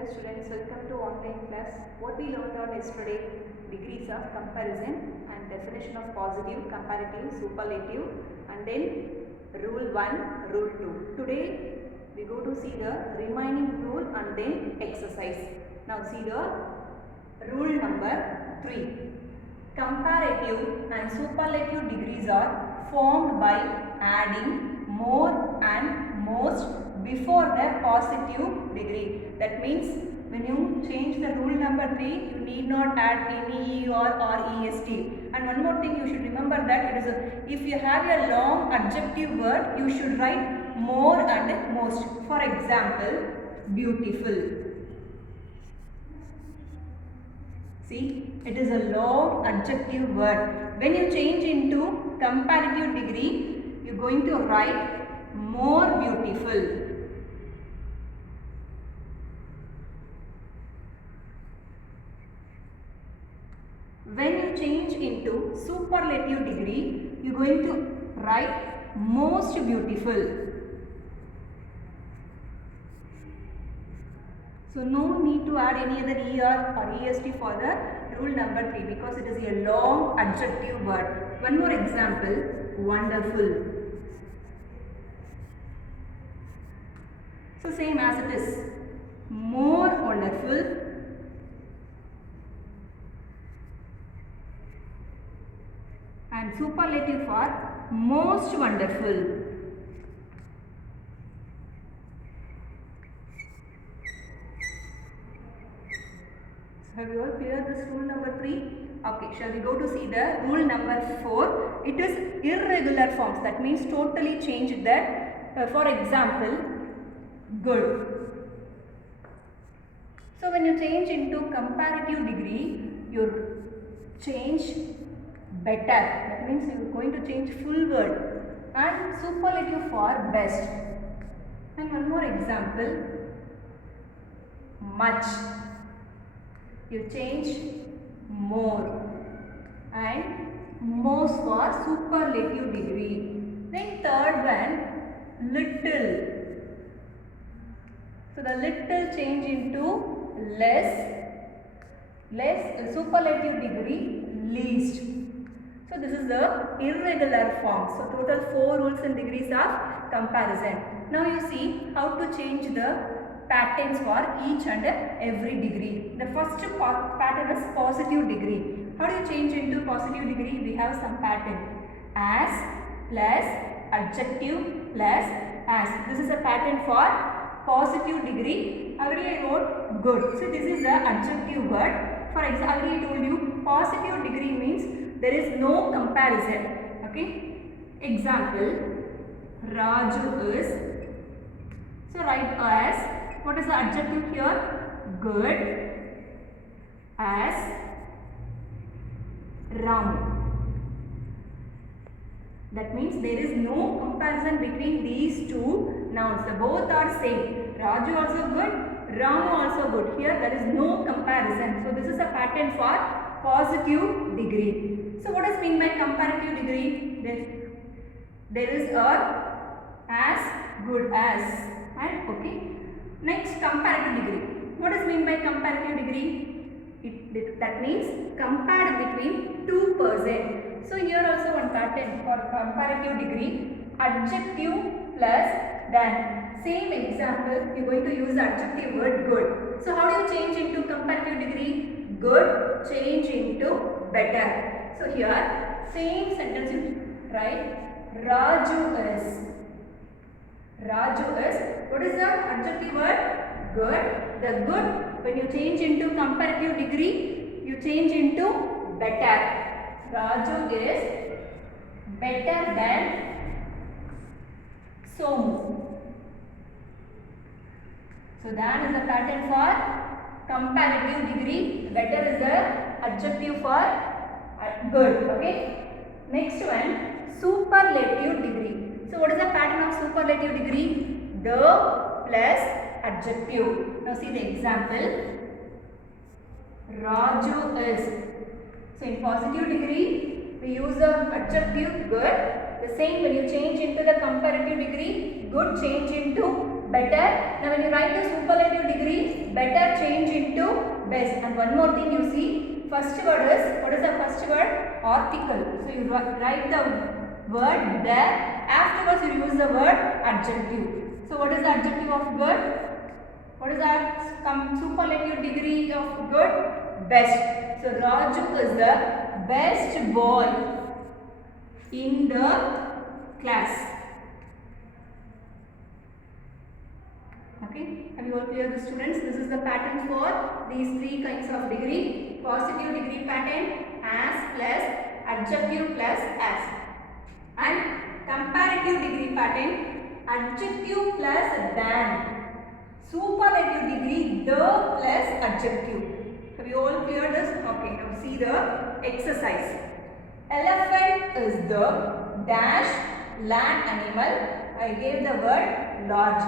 Hello students, welcome to online class. What we learned on yesterday, degrees of comparison and definition of positive, comparative, superlative, and then rule 1, rule 2. Today we go to see the remaining rule and then exercise. Now see the rule number 3. Comparative and superlative degrees are formed by adding more and most before the positive degree. That means when you change the rule number 3, you need not add any ER or EST. And one more thing you should remember that it is if you have a long adjective word, you should write more and most. For example, beautiful. See, it is a long adjective word. When you change into comparative degree, you are going to write more beautiful. When you change into superlative degree, you are going to write most beautiful. So no need to add any other ER or EST for the rule number 3 because it is a long adjective word. One more example, wonderful. So same as it is, more wonderful. And superlative for most wonderful. Have you all cleared this rule number 3? Okay, shall we go to see the rule number 4? It is irregular forms. That means totally change that. For example, good. So when you change into comparative degree, you change better. That means you are going to change full word. And superlative for best. And one more example, much. You change more. And most for superlative degree. Then third one, little. So the little change into less. Less superlative degree, least. So this is the irregular form. So total 4 rules and degrees of comparison. Now you see how to change the patterns for each and every degree. The first pattern is positive degree. How do you change into positive degree? We have some pattern. As plus adjective plus as. This is a pattern for positive degree. Already I wrote good. So this is the adjective word. For example, I already told you positive degree means there is no comparison. Okay. Example, Raju is. So write as. What is the adjective here? Good. As Ram. That means there is no comparison between these two nouns. The both are same. Raju also good. Ramu also good. Here there is no comparison. So this is a pattern for positive degree. So what is mean by comparative degree? There is a as, good as, and okay. Next, comparative degree. What is mean by comparative degree? That means compared between two persons. So here also one pattern for comparative degree. Adjective plus than. Same example, you are going to use adjective word good. So how do you change into comparative degree? Good change into better. So here same sentence you write Raju is. Raju is. What is the adjective word? Good. The good, when you change into comparative degree, you change into better. Raju is better than Somu. So that is the pattern for comparative degree. Better is the adjective for good. Okay. Next one, superlative degree. So what is the pattern of superlative degree? The plus adjective. Now see the example. Raju is. So in positive degree, we use the adjective good. The same when you change into the comparative degree, good change into better. Now when you write the superlative degree, better best. And one more thing you see, first word is, what is the first word? Article. So you write the word there, afterwards you use the word adjective. So what is the adjective of good? What is the superlative degree of good? Best. So Raju is the best boy in the class. Okay, have you all clear the students? This is the pattern for these three kinds of degree. Positive degree pattern, as plus, adjective plus as. And comparative degree pattern, adjective plus than. Superlative degree, the plus adjective. Have you all cleared this? Okay, now see the exercise. Elephant is the dash land animal. I gave the word large.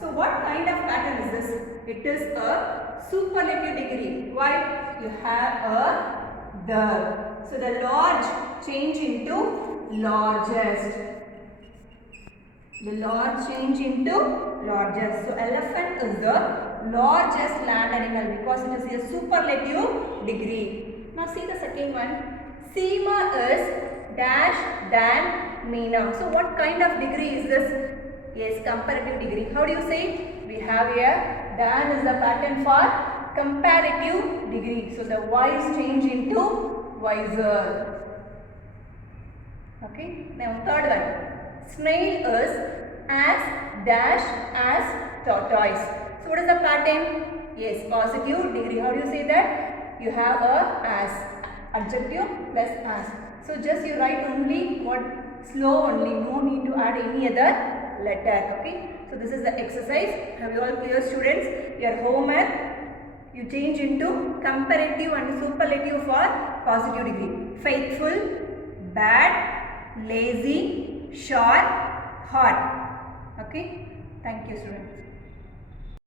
So what kind of pattern is this? It is a superlative degree. Why? You have a the. So the large change into largest. The large change into largest. So elephant is the largest land animal because it is a superlative degree. Now see the second one. Seema is dash than Meena. So what kind of degree is this? Yes, comparative degree. How do you say? We have here than is the pattern for comparative degree. So the wise change into wiser. Okay. Now third one. Snail is as dash as tortoise. So what is the pattern? Yes, positive degree. How do you say that? You have a as, adjective plus as. So just you write only what slow only. No need to add any other letter. Okay. So this is the exercise. Have you all clear, students? Your homework, you change into comparative and superlative for positive degree. Faithful, bad, lazy, short, hot. Okay. Thank you, students.